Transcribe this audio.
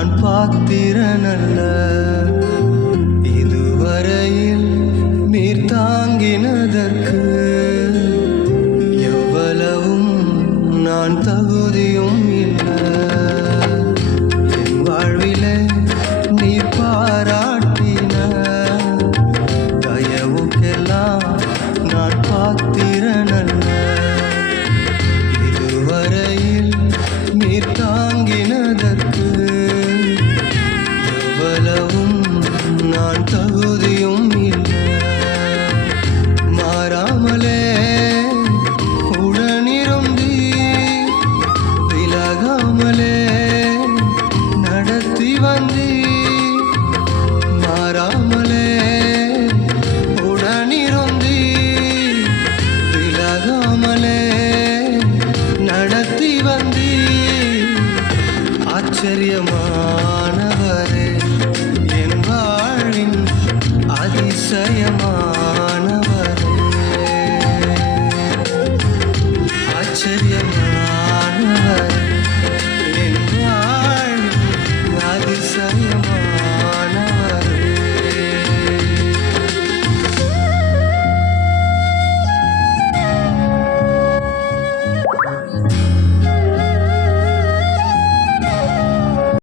நான் பாத்திரனல்ல. இதுவரையில் நீர் தாங்கினதற்கு எவ்வளவும் நான் தகுதியும் இல்லை. என் வாழ்விலே நீ பாராட்டின தயவுக்கெல்லாம் நான் பாத்திரனல்ல. இதுவரையில் நீர் தாங்கினதற்கு எவ்வளவும் நான் தகுதியும் இல்லை. மாறாமலே உடனிருந்தி விலகாமலே நடத்தி வந்தி. மாறாமலே உடனிருந்தி விலகாமலே நடத்தி வந்தி. ஆச்சரியமானவரே, என் வாழின் அதிசயம்